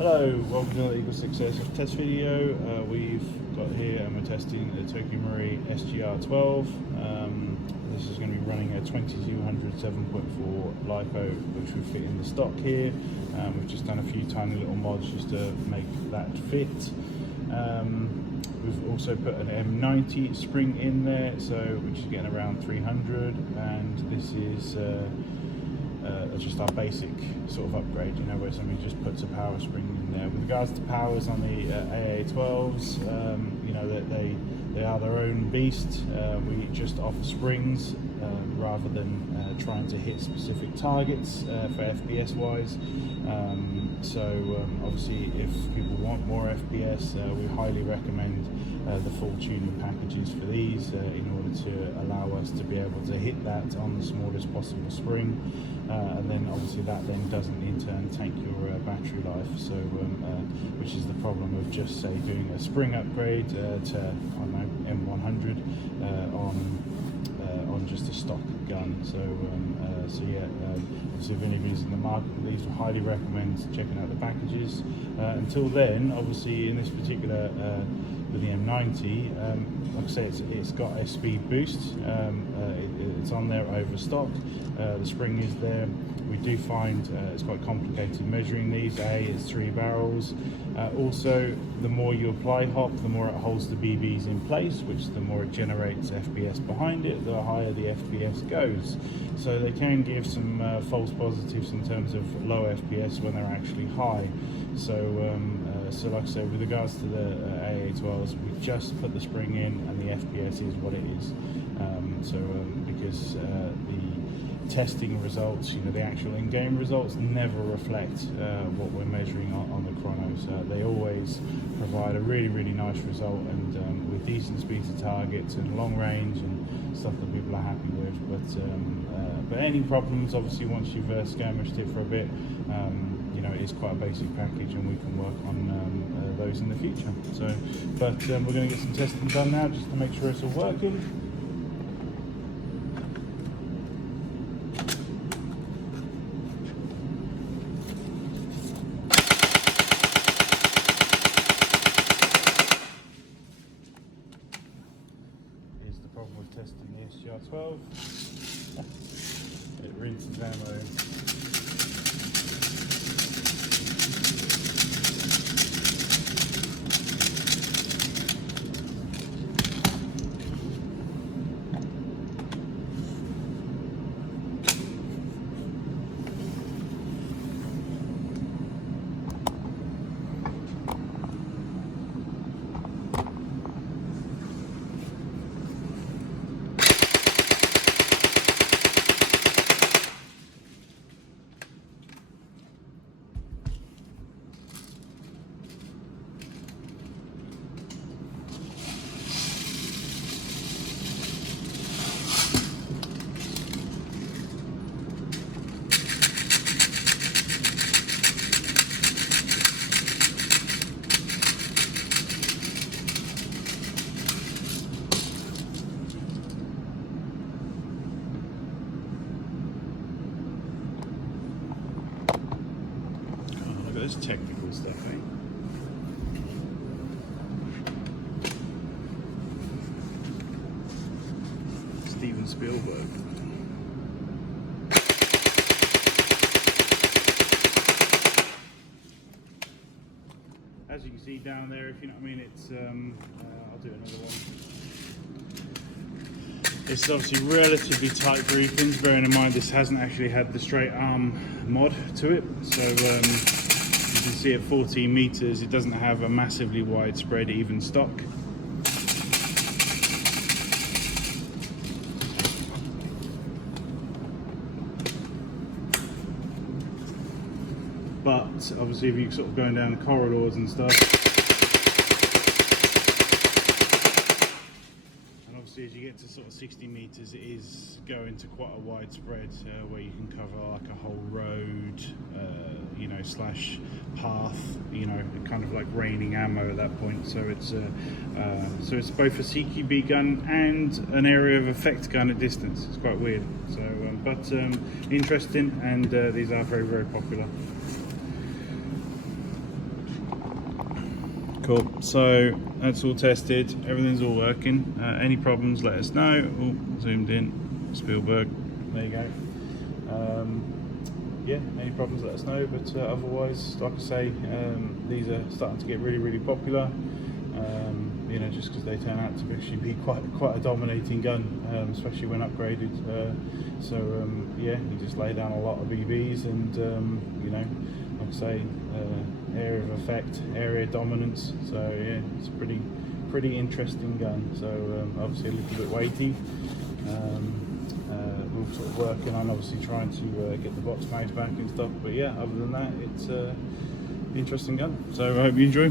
Hello, welcome to the EagleSix Airsoft test video. We've got here and we're testing the Tokyo Marui SGR12. This is going to be running a 2200 7.4 Lipo, which we fit in the stock here. We've just done a few tiny little mods just to make that fit. We've also put an M90 Spring in there, which is getting around 300, and this is just our basic sort of upgrade, you know, where somebody just puts a power spring in there. With regards to powers on the AA12s, you know, that they are their own beast. We just offer springs rather than trying to hit specific targets for FPS wise. Obviously, if people want more FPS, we highly recommend the full tuning packages for these in order to allow us to be able to hit that on the smallest possible spring, and then obviously that then doesn't in turn tank your battery life, which is the problem of just say doing a spring upgrade to I don't know, M100 on just a stock gun. Obviously if anybody's in the market for these, we highly recommend checking out the packages. Until then, obviously in this particular with the M90, like I say, it's got a speed boost. It's on there overstocked. The spring is there. We do find it's quite complicated measuring these. It's 3 barrels. Also, the more you apply hop, the more it holds the BBs in place, which the more it generates FPS behind it, the higher the FPS goes. So they can give some false positives in terms of low FPS when they're actually high. So like I said, with regards to the AA12s, we just put the spring in and the FPS is what it is. Because the testing results, you know, the actual in-game results never reflect what we're measuring on the chronos. They always provide a really nice result, and with decent speed to targets and long range and stuff that people are happy with. But any problems, obviously, once you've skirmished it for a bit, you know, it is quite a basic package, and we can work on those in the future. We're going to get some testing done now just to make sure it's all working. Here's the problem with testing the SGR12. It rinses ammo. This technical stuff, eh? Steven Spielberg. As you can see down there, if you know what I mean, it's I'll do another one. It's obviously relatively tight groupings, bearing in mind this hasn't actually had the straight arm mod to it, so you can see at 14 meters it doesn't have a massively widespread even stock. But obviously if you're sort of going down the corridors and stuff, and obviously as you get to sort of 60 meters, it is going to quite a widespread where you can cover like a whole road, you know, slash path, you know, kind of like raining ammo at that point. So it's both a CQB gun and an area of effect gun at distance. It's quite weird. So, but interesting, and these are very popular. Cool. So that's all tested. Everything's all working. Any problems, let us know. Oh, zoomed in. Spielberg. There you go. Yeah, any problems, let us know. But otherwise, like I say, these are starting to get really popular. You know, just because they turn out to actually be quite a dominating gun, especially when upgraded. Yeah, you just lay down a lot of EVs, and you know, like I say, area of effect, area dominance. So yeah, it's a pretty interesting gun. So obviously a little bit weighty. We're sort of working on obviously trying to get the box made back and stuff. But yeah, other than that, it's an interesting gun. So I hope you enjoy.